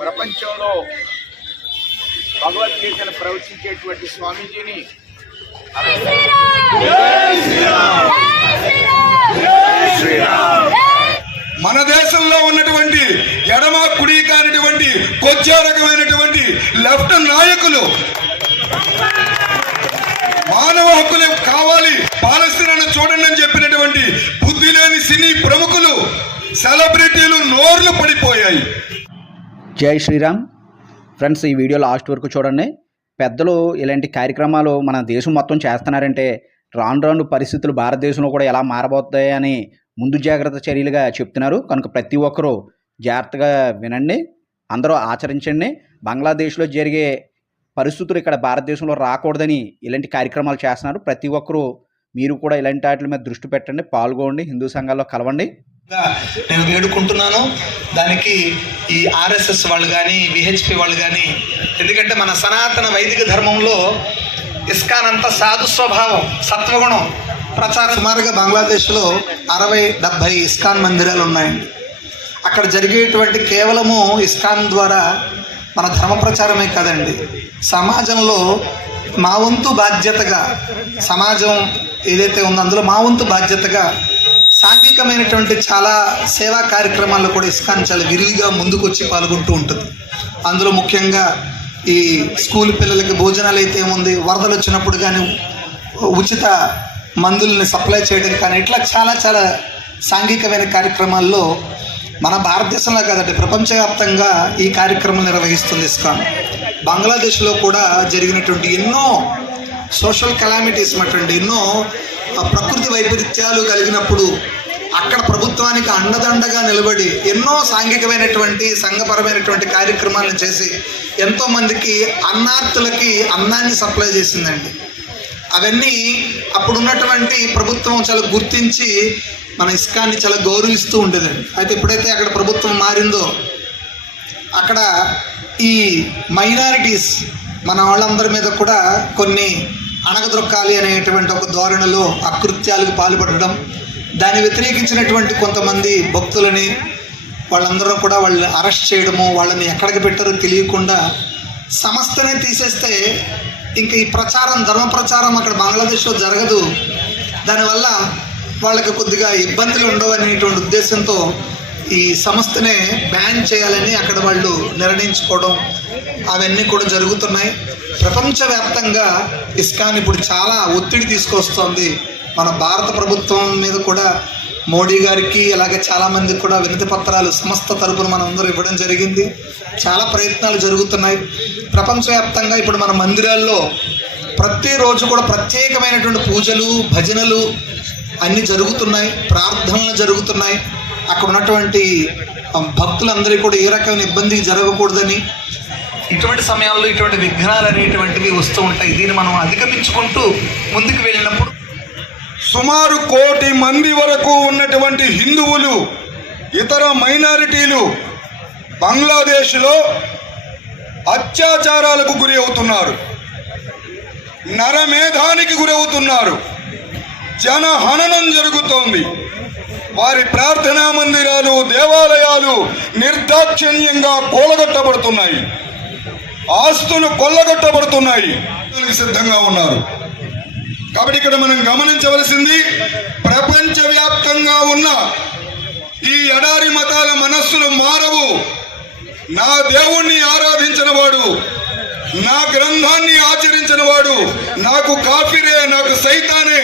ప్రపంచంలో భగవద్గీతను ప్రవచించేటువంటి స్వామీజీని మన దేశంలో ఉన్నటువంటి ఎడమ కుడి కానిటువంటి కొద్ది రకమైనటువంటి లెఫ్ట్ నాయకులు మానవ హక్కులు కావాలి, పాలస్తీనాను చూడండి అని చెప్పినటువంటి బుద్ధి లేని సినీ ప్రముఖులు, సెలబ్రిటీలు నోర్లు పడిపోయాయి. జై శ్రీరామ్. ఫ్రెండ్స్, ఈ వీడియో లాస్ట్ వరకు చూడండి. పెద్దలు ఇలాంటి కార్యక్రమాలు మన దేశం మొత్తం చేస్తున్నారంటే రాను రాను పరిస్థితులు భారతదేశంలో కూడా ఎలా మారబోతాయని ముందు జాగ్రత్త చర్యలుగా చెప్తున్నారు. కనుక ప్రతి ఒక్కరూ జాగ్రత్తగా వినండి, అందరూ ఆచరించండి. బంగ్లాదేశ్లో జరిగే పరిస్థితులు ఇక్కడ భారతదేశంలో రాకూడదని ఇలాంటి కార్యక్రమాలు చేస్తున్నారు. ప్రతి ఒక్కరూ మీరు కూడా ఇలాంటి వాటి మీద దృష్టి పెట్టండి, పాల్గొండి, హిందూ సంఘాల్లో కలవండి. నేను వేడుకుంటున్నాను. దానికి ఈ ఆర్ఎస్ఎస్ వాళ్ళు కానీ, విహెచ్పి వాళ్ళు కానీ, ఎందుకంటే మన సనాతన వైదిక ధర్మంలో ఇస్కాన్ అంతా సాధు స్వభావం, సత్వగుణం ప్రచారం. సుమారుగా బంగ్లాదేశ్లో 60-70 ఇస్కాన్ మందిరాలు ఉన్నాయండి. అక్కడ జరిగేటువంటి కేవలము ఇస్కాన్ ద్వారా మన ధర్మ ప్రచారమే కాదండి, సమాజంలో మా వంతు బాధ్యతగా, సమాజం ఏదైతే ఉందో అందులో మా వంతు బాధ్యతగా సాంఘికమైనటువంటి చాలా సేవా కార్యక్రమాల్లో కూడా ఇస్కాన్ చాలా విరివిగా ముందుకు వచ్చి పాల్గొంటూ ఉంటుంది. అందులో ముఖ్యంగా ఈ స్కూల్ పిల్లలకి భోజనాలు అయితే ఏముంది, వరదలు వచ్చినప్పుడు కానీ ఉచిత మందుల్ని సప్లై చేయడం కానీ, ఇట్లా చాలా చాలా సాంఘికమైన కార్యక్రమాల్లో మన భారతదేశంలో కాదండి ప్రపంచవ్యాప్తంగా ఈ కార్యక్రమం నిర్వహిస్తుంది ఇస్కాన్. బంగ్లాదేశ్లో కూడా జరిగినటువంటి ఎన్నో సోషల్ కెలామిటీస్ అటువంటి ఎన్నో ప్రకృతి వైపరీత్యాలు కలిగినప్పుడు అక్కడ ప్రభుత్వానికి అండదండగా నిలబడి ఎన్నో సాంఘికమైనటువంటి సంఘపరమైనటువంటి కార్యక్రమాలను చేసి ఎంతోమందికి అన్నార్తులకి అన్నాన్ని సప్లై చేసిందండి. అవన్నీ అప్పుడున్నటువంటి ప్రభుత్వం చాలా గుర్తించి మన ఇస్కాన్ని చాలా గౌరవిస్తూ ఉండేదండి. అయితే ఎప్పుడైతే అక్కడ ప్రభుత్వం మారిందో అక్కడ ఈ మైనారిటీస్ మన వాళ్ళందరి మీద కూడా కొన్ని అణగదొక్కాలి అనేటువంటి ఒక ధోరణిలో అకృత్యాలకు పాల్పడడం, దాన్ని వ్యతిరేకించినటువంటి కొంతమంది భక్తులని వాళ్ళందరూ కూడా వాళ్ళని అరెస్ట్ చేయడము, వాళ్ళని ఎక్కడికి పెట్టారో తెలియకుండా సంస్థనే తీసేస్తే ఇంక ఈ ప్రచారం, ధర్మ ప్రచారం అక్కడ బంగ్లాదేశ్లో జరగదు, దానివల్ల వాళ్ళకి కొద్దిగా ఇబ్బందులు ఉండవు అనేటువంటి ఉద్దేశంతో ఈ సంస్థనే బ్యాన్ చేయాలని అక్కడ వాళ్ళు నిర్ణయించుకోవడం, అవన్నీ కూడా జరుగుతున్నాయి. ప్రపంచవ్యాప్తంగా ఇస్కాన్ ఇప్పుడు చాలా ఒత్తిడి తీసుకొస్తోంది. మన భారత ప్రభుత్వం మీద కూడా మోడీ గారికి అలాగే చాలామందికి కూడా వినతి పత్రాలు సంస్థ తరపున మనం అందరూ ఇవ్వడం జరిగింది. చాలా ప్రయత్నాలు జరుగుతున్నాయి ప్రపంచవ్యాప్తంగా. ఇప్పుడు మన మందిరాల్లో ప్రతిరోజు కూడా ప్రత్యేకమైనటువంటి పూజలు, భజనలు అన్నీ జరుగుతున్నాయి, ప్రార్థనలు జరుగుతున్నాయి. అక్కడ ఉన్నటువంటి భక్తులందరికీ కూడా ఏ రకమైన ఇబ్బంది జరగకూడదని, ఇటువంటి సమయాల్లో ఇటువంటి విఘ్నాలు అనేటువంటివి వస్తూ ఉంటాయి. దీన్ని మనం అధిగమించుకుంటూ ముందుకు వెళ్ళినప్పుడు సుమారు 1 కోటి మంది వరకు ఉన్నటువంటి హిందువులు, ఇతర మైనారిటీలు బంగ్లాదేశ్లో అత్యాచారాలకు గురి అవుతున్నారు, నరమేధానికి గురి అవుతున్నారు, జనహననం జరుగుతోంది. వారి ప్రార్థనా మందిరాలు, దేవాలయాలు నిర్దాక్షిణ్యంగా కూలగొట్టబడుతున్నాయి, ఆస్తులు కొల్లగొట్టబడుతున్నాయి. సిద్ధంగా ఉన్నారు. కాబట్టి ఇక్కడ మనం గమనించవలసింది, ప్రపంచవ్యాప్తంగా ఉన్న ఈ ఎడారి మతాల మనస్సులు మారవు. నా దేవుణ్ణి ఆరాధించిన వాడు, నా గ్రంథాన్ని ఆచరించిన వాడు నాకు కాఫిరే, నాకు సైతానే,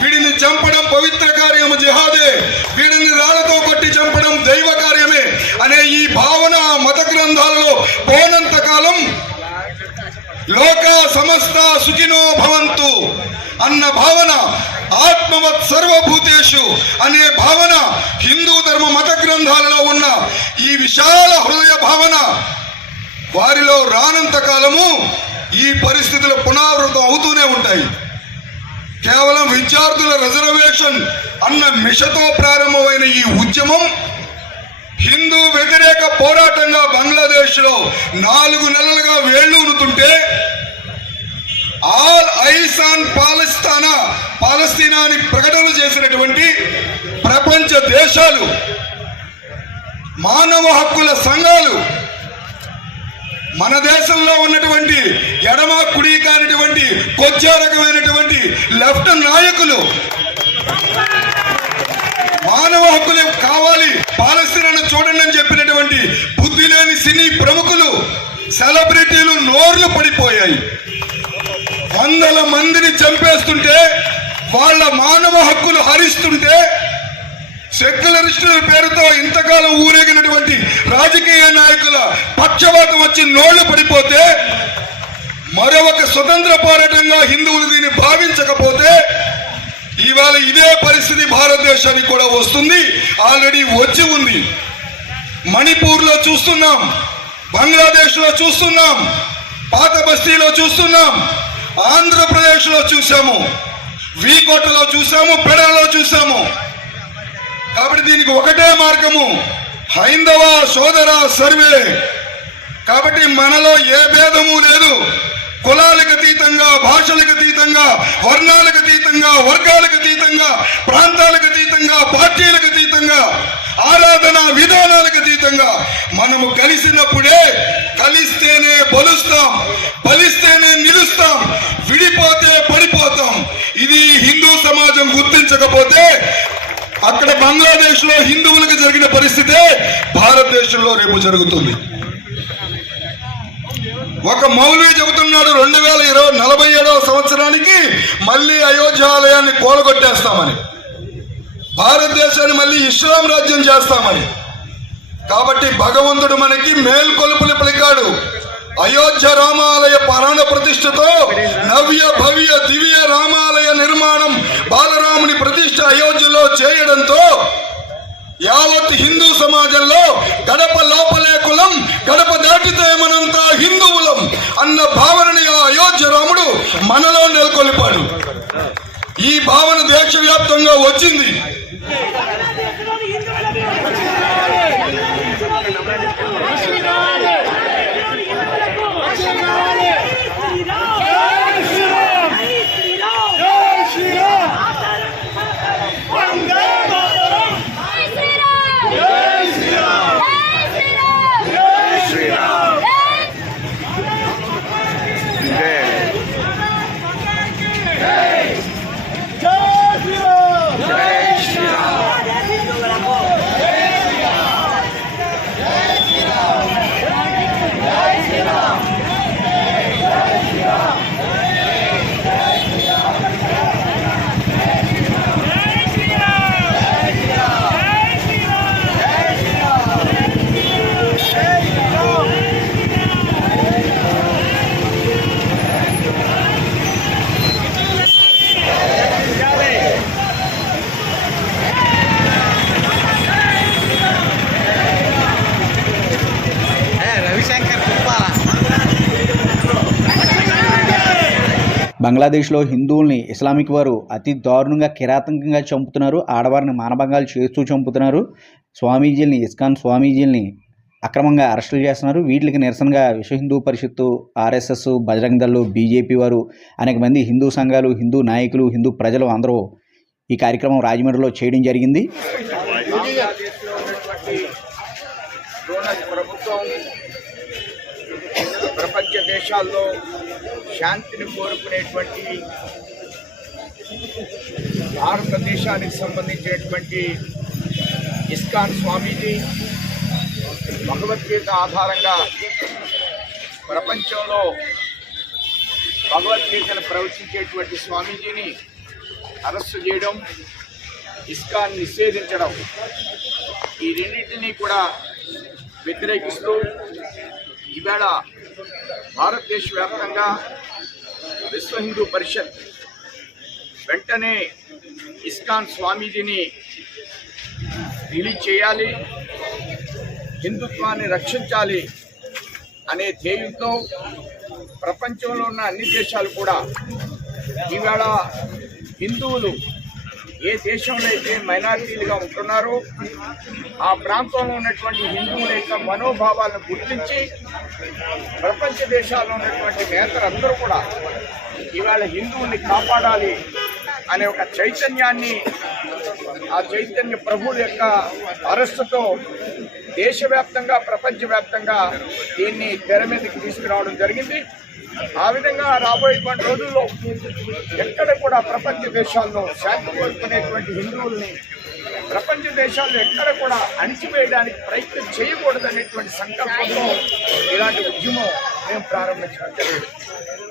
వీడిని చంపడం పవిత్ర కార్యము జిహాదే, వీడిని రాళ్లతో కొట్టి చంపడం దైవ కార్యమే అనే ఈ భావన మత గ్రంథాలలో పోనంత కాలం లోక సమస్త సుఖినో భవంతు అన్న భావన, ఆత్మవత్ సర్వభూతేషు అనే భావన హిందూ ధర్మ మత గ్రంథాలలో ఉన్న ఈ విశాల హృదయ భావన వారిలో రానంత కాలము ఈ పరిస్థితులు పునరావృతం అవుతూనే ఉంటాయి. కేవలం విద్యార్థుల రిజర్వేషన్ అన్న మిషతో ప్రారంభమైన ఈ ఉద్యమం హిందూ వ్యతిరేక పోరాటంగా బంగ్లాదేశ్లో 4 నెలలుగా వేళ్లూనుతుంటే ఆల్ ఐస్ ఆన్ పాలస్తీనా అని ప్రకటన చేసినటువంటి ప్రపంచ దేశాలు, మానవ హక్కుల సంఘాలు మన దేశంలో ఉన్నటువంటి ఎడమ కుడి కానిటువంటి కొద్దిగా రకమైనటువంటి లెఫ్ట్ నాయకులు మానవ హక్కులు కావాలి, పాలస్తీనాను చూడండి అని చెప్పినటువంటి బుద్ధి లేని సినీ ప్రముఖులు, సెలబ్రిటీలు నోర్లు పడిపోయాయి. వందల మందిని చంపేస్తుంటే, వాళ్ళ మానవ హక్కులు హరిస్తుంటే, సెక్యులరిస్టుల పేరుతో ఇంతకాలం ఊరేగినటువంటి రాజకీయ నాయకుల పక్షవాతం వచ్చి నోళ్లు పడిపోతే, మరొక స్వతంత్ర పోరాటంగా హిందువులు దీన్ని భావించకపోతే ఇవాళ ఇదే పరిస్థితి భారతదేశానికి కూడా వస్తుంది, ఆల్రెడీ వచ్చి ఉంది. మణిపూర్లో చూస్తున్నాం, బంగ్లాదేశ్లో చూస్తున్నాం, పాత బస్తీలో చూస్తున్నాం, ఆంధ్రప్రదేశ్లో చూసాము, వీకోటలో చూసాము, పెడలో చూసాము. కాబట్టి దీనికి ఒకటే మార్గము, హైందవ సోదర సర్వే. కాబట్టి మనలో ఏ భేదము లేదు. కులాలకు అతీతంగా, భాషలకు అతీతంగా, వర్ణాలకు అతీతంగా, వర్గాలకు అతీతంగా, ప్రాంతాలకు అతీతంగా, పార్టీలకు అతీతంగా, ఆరాధన విధానాలకు అతీతంగా మనము కలిసినప్పుడే, కలిస్తేనే బలుస్తాం, బలిస్తేనే నిలుస్తాం, విడిపోతే పడిపోతాం. ఇది హిందూ సమాజం గుర్తించకపోతే అక్కడ బంగ్లాదేశ్ లో హిందువులకు జరిగిన పరిస్థితే భారతదేశంలో రేపు జరుగుతుంది. ఒక మౌలవి చెబుతున్నాడు 2047వ సంవత్సరానికి మళ్ళీ అయోధ్యాలయాన్ని కూలగొట్టేస్తామని, భారతదేశాన్ని మళ్ళీ ఇస్లాం రాజ్యం చేస్తామని. కాబట్టి భగవంతుడు మనకి మేల్కొలుపులు పలికాడు. అయోధ్య రామాలయ ప్రాణ ప్రతిష్టతో నవ్య భవ్య దివ్య రామాలయ నిర్మాణం బాలరాముని ప్రతిష్ట అయోధ్యలో చేయడంతో యావత్ హిందూ సమాజంలో గడప లోపలే కులం, గడప దాటితే మనంతా హిందువులం అన్న భావనని ఆ అయోధ్య రాముడు మనలో నెలకొల్పాడు. ఈ భావన దేశవ్యాప్తంగా వచ్చింది. బంగ్లాదేశ్లో హిందువుల్ని ఇస్లామిక్ వారు అతి దారుణంగా కిరాతకంగా చంపుతున్నారు. ఆడవారిని మానభంగాలు చేస్తూ చంపుతున్నారు. స్వామీజీల్ని, ఇస్కాన్ స్వామీజీల్ని అక్రమంగా అరెస్టులు చేస్తున్నారు. వీటికి నిరసనగా విశ్వ హిందూ పరిషత్తు, ఆర్ఎస్ఎస్, బజరంగ్ దళ్, బీజేపీ వారు, అనేక మంది హిందూ సంఘాలు, హిందూ నాయకులు, హిందూ ప్రజలు అందరూ ఈ కార్యక్రమం రాజమండ్రిలో చేయడం జరిగింది. ప్రభుత్వం ప్రపంచ దేశాల్లో శాంతిని కోరుకునేటువంటి భారతదేశానికి సంబంధించినటువంటి ఇస్కాన్ స్వామీజీ భగవద్గీత ఆధారంగా ప్రపంచంలో భగవద్గీతను ప్రవచించేటువంటి స్వామీజీని అరెస్టు చేయడం, ఇస్కాన్ నిషేధించడం, ఈ రెండింటినీ కూడా వ్యతిరేకిస్తూ ఈవేళ భారతదేశ వ్యాప్తంగా విశ్వ హిందూ పరిషత్ వెంటనే ఇస్కాన్ స్వామీజీని రిలీజ్ చేయాలి, హిందుత్వాన్ని రక్షించాలి అనే ధ్యేయంతో ప్రపంచంలో ఉన్న అన్ని దేశాలు కూడా ఈవేళ హిందువులు ఏ దేశంలో అయితే మైనారిటీలుగా ఉంటున్నారో ఆ ప్రాంతంలో ఉన్నటువంటి హిందువుల యొక్క మనోభావాలను గుర్తించి ప్రపంచ దేశాల్లో ఉన్నటువంటి నేతలందరూ కూడా ఇవాళ హిందువుల్ని కాపాడాలి అనే ఒక చైతన్యాన్ని, ఆ చైతన్య ప్రభువుల యొక్క అరెస్టుతో దేశవ్యాప్తంగా ప్రపంచవ్యాప్తంగా దీన్ని తెర మీదకి తీసుకురావడం జరిగింది. ఆ విధంగా రాబోయేటువంటి రోజుల్లో ఎక్కడ కూడా ప్రపంచ దేశాల్లో శాంతి కోరుకునేటువంటి హిందువుల్ని ప్రపంచ దేశాల్లో ఎక్కడ కూడా అణిచివేయడానికి ప్రయత్నం చేయకూడదనేటువంటి సంకల్పంతో ఇలాంటి ఉద్యమం మేము ప్రారంభించడం జరిగింది.